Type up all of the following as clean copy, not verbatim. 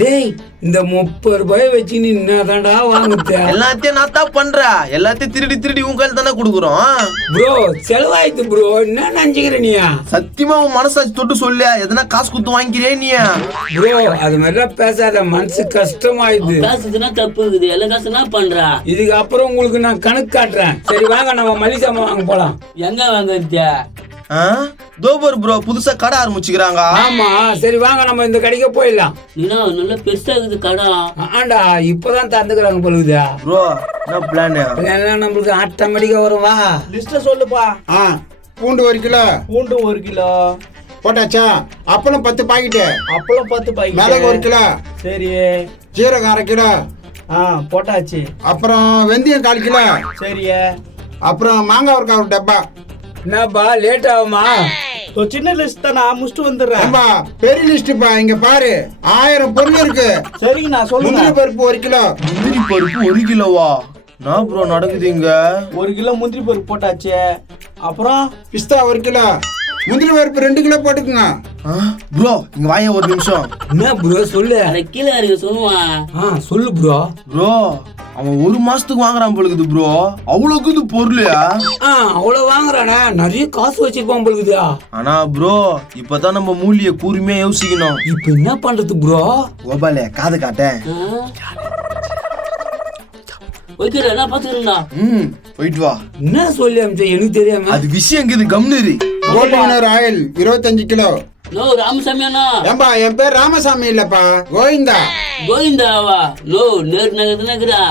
டேய் இந்த 30 ரூபாய் வச்சு நீ என்னதான்டா வாங்குத்த? எல்லாத்தையும் நான் தான் பண்றேன். எல்லாத்தையும் திருடி உன் கையில தானே கொடுக்குறோம். ப்ரோ செலவாயிட்டு ப்ரோ. என்ன நினைச்சுக்கிற நீயா? சத்தியமா உன் மனசாச்சு தொட்டு சொல்லியா எதனா காசு கொடுத்து வாங்கிக்கிறே நீயா? ப்ரோ அது மாதிரிலாம் பேசாத, மனசு கஷ்டமாயிடுது. பேசுறதுனா தப்பு இருக்குது. எல்லா காசு என்ன பண்றா? இதுக்கு அப்புறம் உங்களுக்கு நான் கணக்கு காட்டுறேன். சரி வாங்க நம்ம மளிகை சாமான் வாங்க போலாம். எங்க வாங்க? தோபர் ப்ரோ புதுசா கடை ஆரம்பிச்சுக்கிறாங்க. ஆமா சரி வாங்க நம்ம இந்த கடைக்கு போயிடலாம். நீனா நல்ல பெருசா இருக்குது கடை. ஆண்டா இப்பதான் தந்துக்கிறாங்க பொழுதா. ப்ரோ என்ன பிளான்? எல்லாம் நம்மளுக்கு ஆட்டோமேட்டிக்கா வரும். வா லிஸ்ட சொல்லுப்பா. பூண்டு 1 கிலோ. பூண்டு 1 கிலோ போட்டாச்சா? அப்பளம் 10 பாக்கெட்டு. அப்பளம் 10 பாக்கெட். மிளகு 1 கிலோ. சரி. ஜீரகம் 1/2 கிலோ. போட்டாச்சு. அப்புறம் வெந்தயம் 1/4 கிலோ. சரி. அப்புறம் மாங்காய் ஒரு டப்பா. என்னப்பா லேட் ஆகுமா? சின்ன லிஸ்ட் தான், நான் முடிச்சுட்டு வந்துடுறேன். பெரிய லிஸ்ட்ப்பா, இங்க பாரு 1000 பொருள் இருக்கு. சரிங்க நான் சொல்லுங்க. முந்திரி பருப்பு 1 கிலோ. முந்திரி பருப்பு 1 கிலோவா? நான் ப்ரோ நடக்குது இங்க. 1 கிலோ முந்திரி பருப்பு போட்டாச்சு. அப்புறம் பிஸ்தா 1 கிலோ. முந்திரி பருப்பு 2 கிலோ போட்டுக்குங்க. ப்ரோ இங்க வாங்க ஒரு நிமிஷம். என்ன ப்ரோ சொல்லு. கீழே இருக்கு சொல்லுவான். சொல்லு ப்ரோ. ப்ரோ அவன் 1 மாசத்துக்கு வாங்குறான் போலுக்குது ப்ரோ. அவ்வளவுக்கு இது பொருளையா? அவ்வளவு வாங்குறானே, நிறைய காசு வச்சிருப்பான் போலுக்குதா. ஆனா ப்ரோ இப்பதான் நம்ம மூலிய கூர்மையா யோசிக்கணும். இப்ப என்ன பண்றது ப்ரோ? கோபாலே காது காட்டேன். என்ன பாத்துக்கிறா? போயிட்டு வா. என்ன சொல்லி அமிச்ச எனக்கு தெரியாம. அது விஷயம் இருக்குது கம்னரி. கோல்ட் வினர் ஆயில் 25 கிலோ. நோ ராமசாமி அண்ணா. ஏம்பா என் பேர் ராமசாமி இல்லப்பா, கோவிந்தா. கோவிந்தாவா? நோ நேர் நகர் நகரா?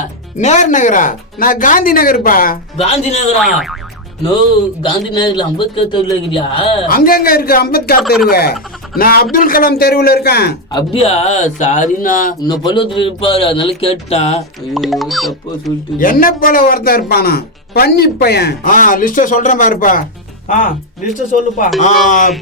நேர் நகரா? நான் காந்தி நகர்ப்பா. காந்தி நகரா? நோ காந்தி நகர்ல அம்பேத்கர் தெருவுல இருக்கியா? அங்கங்க இருக்கு அம்பேத்கர் தெருவு. நான் அப்துல் கலாம் தெருவுல இருக்கேன். அப்படியா? சாரிண்ணா, இந்த பள்ளியத்துல இருப்பாரு அதனால கேட்டான். தப்பா சொல்லிட்டு. என்ன போல ஒருத்தன் இருப்பானா பண்ணி பையன். லிஸ்ட சொல்றேன் பாருப்பா. லிஸ்ட சொல்லுப்பா.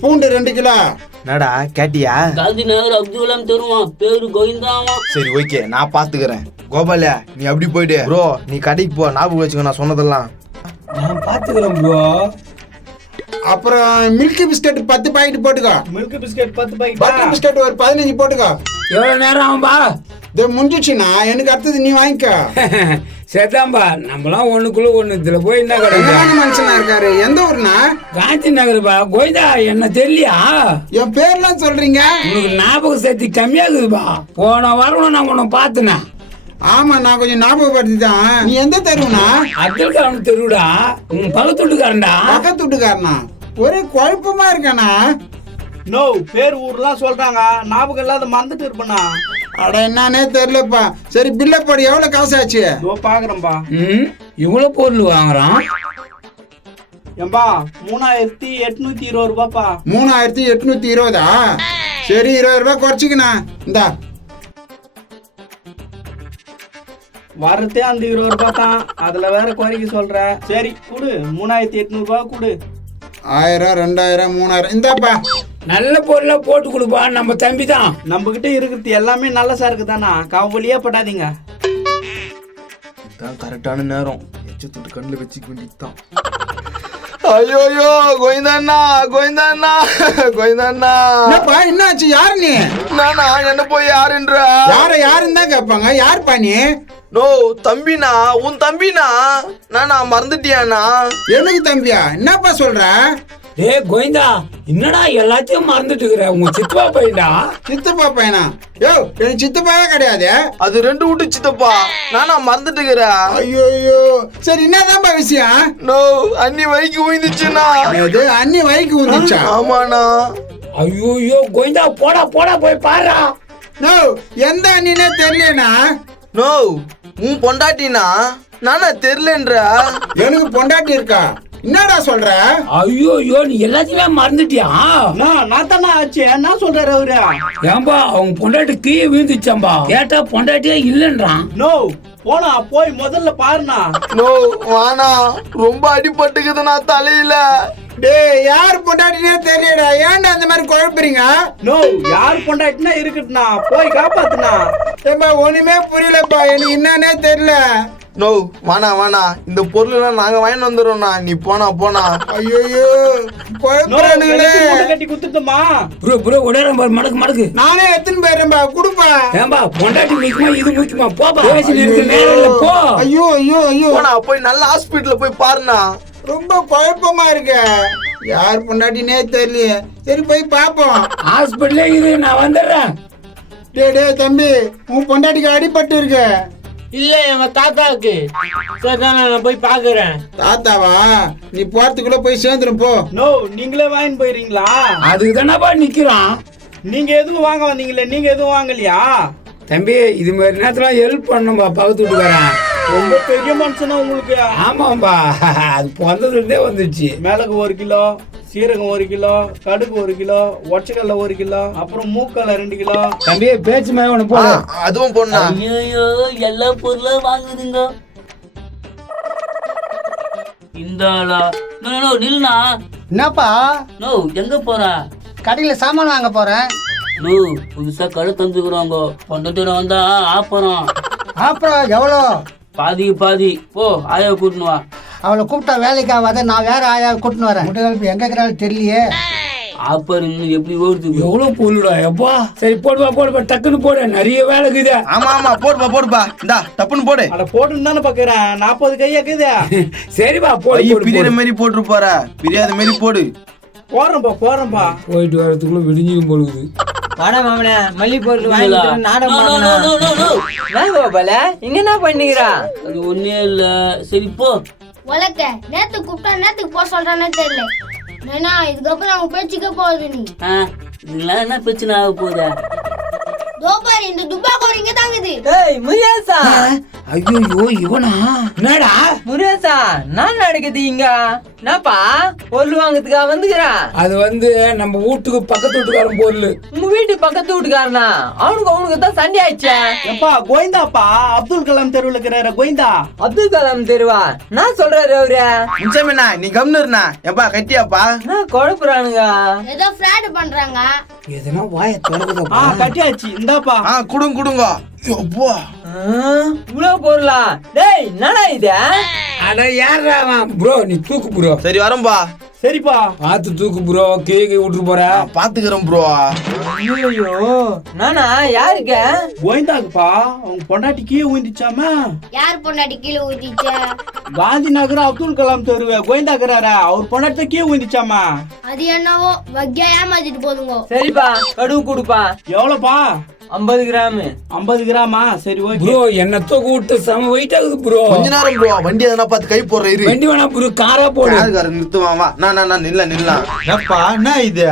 பூண்டு 2 கிலோ. என்னடா கேட்டியா? காந்தி நகர் அப்துல் கலாம் தெருவான், பேரு கோவிந்தாவா. சரி ஓகே நான் பாத்துக்கிறேன். கோபாலே நீ அப்படி போயிடு. ப்ரோ நீ கடைக்கு போ, ஞாபகம் வச்சுக்கோ நான் சொன்னதெல்லாம். நான் பாத்துக்கிறேன் ப்ரோ. அப்புறம் மில்க் பிஸ்கட் 10 பாக்கெட் போட்டுக்கோ. Milk biscuit 10 packet. Butter biscuit ஒரு 15 போட்டுக்கோ. எவ்வளவு நேரம் ஆகும்பா? இது முடிஞ்சிச்சுன்னா எனக்கு அடுத்தது நீ வாங்கிக்கோ. சரிதான்பா, நம்மளாம் ஒண்ணுக்குள்ள ஒண்ணு. இதுல போய் என்ன கிடையாது. மனுஷனா இருக்காரு. எந்த ஊர்னா? காந்தி நகர்பா. கோவிந்தா என்ன தெரியலையா? என் பேர்லாம் சொல்றீங்க. உனக்கு ஞாபக சக்தி கம்மியாகுதுப்பா. போன வாரம் நான் உன்னை பார்த்தேனா? ஆமா நான் கொஞ்சம் ஞாபகப்படுத்திதான். நீ எந்த தெருவுனா? அப்துல் கலாம் தெருவுடா. உன் பக்கத்து வீட்டுக்காரன்டா. பக்கத்து வீட்டுக்காரனா? ஒரே குழப்பமா இருக்கானா? நோ பேர் ஊர்லாம் சொல்றாங்க, ஞாபகம் இல்லாத மறந்துட்டு இருப்பனா. அட என்னன்னே தெரியலப்பா. சரி பில்ல போடு. எவ்வளவு காசு ஆச்சு? பாக்குறேன்பா. இவ்வளவு பொருள் வாங்குறான். ஏம்பா 3820 ரூபாப்பா. 3820. சரி 20 ரூபாய் குறைச்சிக்கண்ணா. இந்தா வரதே அந்த 20 ரூபாய் தான், அதுல வேற குறைக்க சொல்ற. சரி குடு, 3800 ரூபாய் குடு. 1000 2000 3000 இந்தாப்பா. நல்ல பொருளா போட்டு கொடுப்பா. நம்ம தம்பி தான். நம்ம கிட்ட இருக்கிறது எல்லாமே நல்ல சரக்கு தானா, கவலையே படாதீங்க. இதான் கரெக்டான நேரம். எச்சத்தோட்டு கண்ணுல வச்சுக்க வேண்டியதுதான். ஐயோயோ கோவிந்தண்ணா கோவிந்தண்ணா கோவிந்தண்ணா. என்னப்பா என்னாச்சு? யாரு நீ? நானா என்ன போய் யாருன்ற? யாருன்னு தான் கேட்பாங்க. யாருப்பா நீ? நோ தம்பினா, உன் தம்பினா. நானா மறந்துட்டியாண்ணா? எனக்கு தம்பியா? என்னப்பா சொல்ற? டேய் கோவிந்தா, என்னடா எல்லாத்தையும் மறந்துட்டு இருக்கிற? உங்க சித்தப்பா பையன்டா. சித்தப்பா பையனா? யோ எனக்கு சித்தப்பாவே கிடையாது. அது 2 வீட்டு சித்தப்பா. நானா மறந்துட்டுக்கிற. ஐயோ சரி என்னதான்ப்பா விஷயம்? நோ அண்ணி வைக்கு ஊந்துச்சுண்ணா. அது அண்ணி வைக்கு ஊந்துச்சா? ஆமாண்ணா. ஐயோ கோவிந்தா, போடா போடா போய் பாரு. நோ எந்த அண்ணினே தெரியலனா? நோ உன் பொண்டாட்டினா? நானா தெரியலன்ற. எனக்கு பொண்டாட்டி இருக்கா? என்னடா சொல்ற? ஐயோ நீ எல்லாத்தையுமே மறந்துட்டியா? நான் தானே ஆச்சு. என்ன சொல்றாரு அவரு? ஏன்பா அவங்க பொண்டாட்டி கீழே விழுந்துச்சாம்பா. கேட்டா பொண்டாட்டியே இல்லன்றான். நோ போனா போய் முதல்ல பாருண்ணா. நோ வானா, ரொம்ப அடிபட்டுக்குதுண்ணா தலையில. டேய் யார் பொண்டாட்டினே தெரியடா. ஏன்டா அந்த மாதிரி குழப்பறீங்க? நோ யார் பொண்டாட்டினா இருக்கட்டுண்ணா, போய் காப்பாத்துனா. ஏம்பா ஒண்ணுமே புரியலப்பா. எனக்கு என்னன்னே தெரியல. நோ வானா வானா, இந்த பொருள் எல்லாம் நாங்க வாங்கி வந்துடுறோம்ண்ணா. நீ போனா. ஐயோ குழப்பறானுங்களே. மூட்டை கட்டி குத்துட்டுமா? ப்ரோ ப்ரோ உடனே பாரு மடக்கு மடக்கு. நானே எத்தனை பேரும்பா குடுப்பா. ஏம்பா பொண்டாட்டி முக்கியமா இது முக்கியமா போப்பா. பேசி நிறுத்து நேரம் இல்ல போ. ஐயோ ஐயோ ஐயோ, போனா போய் நல்ல ஹாஸ்பிட்டல்ல போய் பாருண்ணா. ரொம்ப குழப்பமா இருக்க. யார் பொண்டாட்டினே தெரியலையே. சரி போய் பாப்போம். ஹாஸ்பிட்டல்ல இரு நான் வந்துடுறேன். டேய் தம்பி, உன் பொண்டாட்டிக்கு அடிபட்டு இருக்கு. இல்ல எங்க தாத்தாவுக்கு. சரி நான் போய் பாக்குறேன். தாத்தாவா? நீ போறதுக்குள்ள போய் சேர்ந்துரும் போ. நோ, நீங்களே வாங்கிட்டு போயிருங்களா? அதுக்கு தானப்பா நிக்கிறான். நீங்க எதுவும் வாங்க வந்தீங்களே, நீங்க எதுவும் வாங்கலையா? தம்பி இது மாதிரி நேரத்துல ஹெல்ப் பண்ணும்பா பக்கத்து வீட்டுக்காரன். ரொம்ப பெரிய மனுஷனா உங்களுக்கு. ஆமாம்பா அது பிறந்ததுலேருந்தே வந்துடுச்சு. மிளகு 1 கிலோ, சீரகம் 1 கிலோ, கடுகு 1 கிலோ, ஒச்சக்கல்ல 1 கிலோ, அப்புறம் மூக்கல்ல 2 கிலோ. தம்பி பேச்சு மேல ஒண்ணு போடு. அதுவும் போடா. ஐயோ எல்லா பொருளும் வாங்குதுங்க. இந்த ஆளா? நோ நில்லுண்ணா. என்னப்பா? நோ எங்க போறா? கடையில சாமான் வாங்க போறேன். நோ புதுசா கடை தந்துக்குறாங்க. பொண்டாட்டியோட வந்தா ஆப்பறம். அப்புறம் எவ்வளோ? பாதிக்கு பாதி. போ ஆயா கூட்டினு வா. அவளை கூப்பிட்டா வேலைக்கு ஆகாத, நான் வேற ஆயா கூட்டின்னு வரேன். முட்டை எங்க இருக்கிறாலும் தெரியலையே. ஆப்பர் இன்னும் எப்படி ஓடுது? எவ்வளவு பொருளுடா எப்பா. சரி போடுப்பா டக்குன்னு போடு, நிறைய வேலை இருக்குது. ஆமா ஆமா போடுப்பா. இந்தா டப்புன்னு போடு. அட போட்டுன்னு தானே பாக்குறேன். 40 கையாக்குது. சரிப்பா போடு ஐயோ போடு, பிரியாத போடு. மாதிரி போட்டு போற. பிரியாத மாதிரி போடு. போறேன்பா. போயிட்டு வரதுக்குள்ள விடிஞ்சிக்கும் பொழுது. வாடா மாமனே, மல்லிகை பொருள் இல்ல. வாங்கிட்டு நாடம் No, no, பார்க்கணும். no, no, no, no. என்ன கோபால, இங்க என்ன பண்ணிக்கிறா? அது ஒண்ணே இல்ல. சரி போ. உலக்க நேத்து கூப்பிட்டா நேத்துக்கு போக சொல்றானே தெரியல. ஏன்னா இதுக்கப்புறம் அவங்க பேச்சுக்க போகுது நீ. இதெல்லாம் என்ன பிரச்சனை ஆக போகுதா? தோபாரி இந்த துப்பா கோரி இங்க தாங்குது. ஏய் முருகேசா, ஐயோ இவனா? என்னடா முருகேசா, நான் நடக்குது இங்க. என்னப்பா பொருள் வாங்கறதுக்கா வந்துக்கிறா? அது வந்து நம்ம வீட்டுக்கு பக்கத்து வீட்டுக்காரன் பொருள். உங்க வீட்டு பக்கத்து வீட்டுக்காரனா? அவனுக்கு தான் சண்டை ஆயிடுச்சே. எப்பா கோவிந்தாப்பா, அப்துல் கலாம் தெருவுல இருக்கிற கோவிந்தா. அப்துல் கலாம் தெருவா? நான் சொல்றாரு அவரு. நிச்சயமேண்ணா நீ கம்னுருண்ணா. எப்பா கட்டியாப்பா? நான் குழப்புறானுங்க. ஏதோ ஃப்ராட் பண்றாங்க. எதனா வாயை திறக்குதப்பா. கட்டியாச்சு. இந்தாப்பா. குடுங்க. அப்பா இவ்வளவு பொருளா? டேய் என்னடா இது? அட யாரா அவன்? ப்ரோ நீ தூக்கு ப்ரோ. சரி வரம்பா. சரிப்பா. பார்த்து தூக்கு ப்ரோ. கேக்கு விட்டுட்டு போற. பாத்துக்கிறேன் ப்ரோ. ஐயோ நானா? யாருக்க? கோவிந்தாக்குப்பா. அவங்க பொண்டாட்டி கீழே ஊந்திச்சாம. யார் பொண்டாட்டி கீழே ஊத்திச்ச? காந்தி நகர் அப்துல் கலாம் தெருவு கோவிந்தாக்குறாரா, அவர் பொண்டாட்டி கீழே ஊந்திச்சாமா. அது என்னவோ வக்கியா ஏமாத்திட்டு போதுங்க. சரிப்பா, கடுவு கொடுப்பா. எவ்வளவுப்பா? 50 கிராம். 50 கிராமா? சரி ஓகே. ப்ரோ என்ன தூக்கு விட்டு செம வெயிட் ஆகுது ப்ரோ. கொஞ்ச நேரம் ப்ரோ. வண்டி எதனா பார்த்து கை போடுற இரு. வண்டி வேணா ப்ரோ, காரா போடு. காருக்காரன் நிறுத்துவான் வா. நான் நில்ல. எப்பா என்ன இது?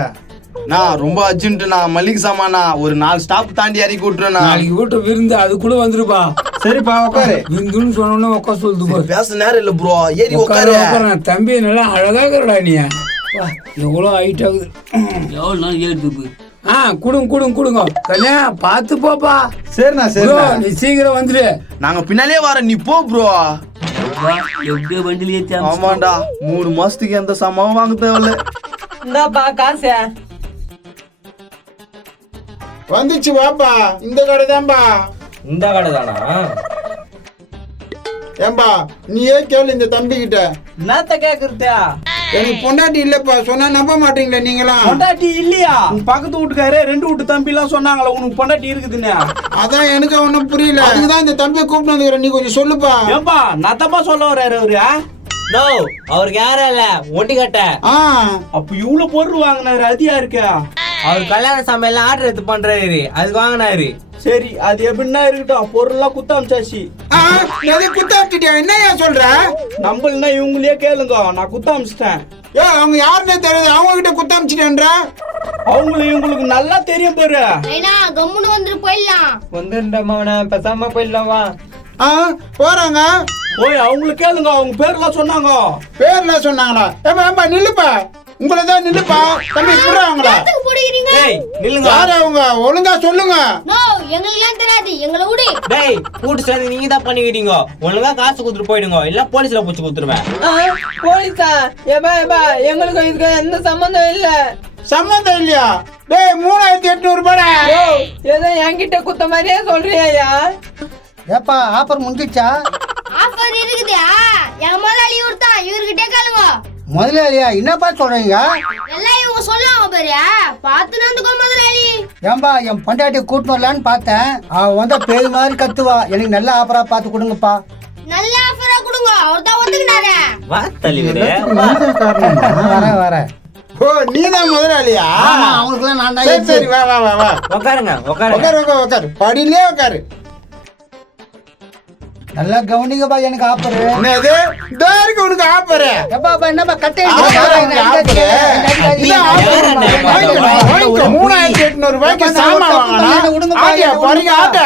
நான் ரொம்ப அர்ஜென்ட். நான் மளிகை சாமானா ஒரு 4 ஸ்டாப் தாண்டி இறக்கி விட்டுறேன். நாளைக்கு வீட்டு விருந்து அதுக்குள்ள வந்துருப்பா. சரிப்பா உட்காரு. விருந்துன்னு சொன்னோன்னு உட்கார சொல்லுது பாரு. பேச நேரம் இல்ல ப்ரோ. ஏறி உட்காரு உட்காரு. உட்காரு. தம்பி நல்லா அழகா இருக்கிறடா நீ. எவ்வளோ ஹைட் ஆகுது. எவ்வளவு நாள் ஏறுதுக்கு? கொடுங்க கண்ணா பார்த்து போப்பா. சரிண்ணா ப்ரோ நீ சீக்கிரம் வந்துரு. நாங்க பின்னாலே வர நீ போ ப்ரோ. எப்படியோ வண்டியில ஏத்தி ஆமாண்டா 3 மாசத்துக்கு எந்த சாமான் வாங்க தேவையில்ல. இந்தாப்பா காசு. வந்துச்சு வாப்பா. இந்த கடை தான்பா. இந்த கடை தானா? ஏம்பா நீயே கேளு இந்த தம்பி கிட்ட. என்னத்த கேக்குறதா? எனக்கு பொண்டாட்டி இல்லப்பா. சொன்னா நம்ப மாட்டீங்களா நீங்களாம்? பொண்டாட்டி இல்லையா? உன் பக்கத்து வீட்டுக்காரு 2 வீட்டு தம்பி எல்லாம் சொன்னாங்களா உனக்கு பொண்டாட்டி இருக்குதுன்னு? அதான் எனக்கு ஒன்னும் புரியல. அதுக்குதான் இந்த தம்பியை கூப்பிட்டு வந்துக்கிறேன். நீ கொஞ்சம் சொல்லுப்பா. ஏப்பா நான் தப்பா சொல்ல வர்றாரு அவரு. நோ அவருக்கு யாரும் இல்ல, ஒட்டி கட்ட. அப்ப இவ்வளவு பொருள் வாங்கினாரு, அது யாருக்கா? அவர் கல்யாண சமையல் ஆர்டர் எடுத்து பண்றாரு, அதுக்கு வாங்கினாரு. சரி அது எப்படின்னா இருக்கட்டும். பொருள் எல்லாம் குத்த அமிச்சாச்சு. குத்தாச்சிட்டியா? என்னையா சொல்ற? நம்மளா இவங்களே கேளுங்க. நான் குத்த அமிச்சிட்டேன். ஏ அவங்க யாருன்னே தெரியாது. அவங்க கிட்ட குத்தாமிச்சிட்டேன்ற. அவங்களுக்கு இவங்களுக்கு நல்லா தெரியும் பாரு. ஏன்னா கம்முன்னு வந்துட்டு போயிடலாம். வந்துட்டோம் பேசாம போயிடலாமா? போறாங்க. போய் அவங்களுக்கு கேளுங்க. அவங்க பேர்லாம் சொன்னாங்க. பேர்ல சொன்னாங்களா? ஏம்பா நில்லுப்பா. உங்களதான் நில்லுப்பா. தம்பி சொல்றாங்களா? எதுக்கு போடுறீங்க? நில்லுங்க. யாரு அவங்க? ஒழுங்கா சொல்லுங்க. நோ எங்களுக்கு எல்லாம் தெரியாது. எங்களை விடு. டேய் கூட்டு சேர்ந்து நீங்க தான் பண்ணிக்கிட்டீங்க. ஒழுங்கா காசு கொடுத்துட்டு போயிடுங்க, இல்ல போலீஸ்ல புடிச்சு கொடுத்துருவேன். போலீஸா? ஏபா எங்களுக்கு இதுக்கு எந்த சம்பந்தம் இல்ல. சம்பந்தம் இல்லையா? டேய் 3800 ரூபாடா. ஏதோ என்கிட்ட குத்த மாதிரியே சொல்றியா? ஏப்பா ஆஃபர் முடிஞ்சிச்சா? ஆஃபர் இருக்குதா? என் முதலாளி இவர் தான். இவர்கிட்டே கேளுங்க. முதலாளியா? என்னப்பா சொல்றீங்க? அவங்க சொல்லுவாங்க பாரு பார்த்து நடந்துக்கோ முதலாளி. ஏம்பா என் பொண்டாட்டி கூட்டின்னு வரலான்னு பார்த்தேன். அவன் வந்தா பேய் மாதிரி கத்துவா. எனக்கு நல்ல ஆஃபரா பார்த்து கொடுங்கப்பா. நல்ல ஆஃபரா கொடுங்க, அவர் தான் ஒத்துக்கினாரு. வா தலைவரே வரேன். ஓ நீதான் முதலாளியா? ஆமா, அவங்களுக்குலாம் நான் சரி தான் சரி வா வா வா வா உட்காருங்க உட்காருங்க உட்காரு உட்காரு உட்காரு படியிலே உட்காரு. நல்லா கவனிங்கப்பா எனக்கு ஆஃபர். என்னது இருக்கு உனக்கு ஆப்பரு? எப்பா என்னப்பா கட்டை வாங்கிக்கோ 3800 ரூபாய்க்கு சாமான் வாங்கினா ஆட்டியா பாருங்க ஆட்ட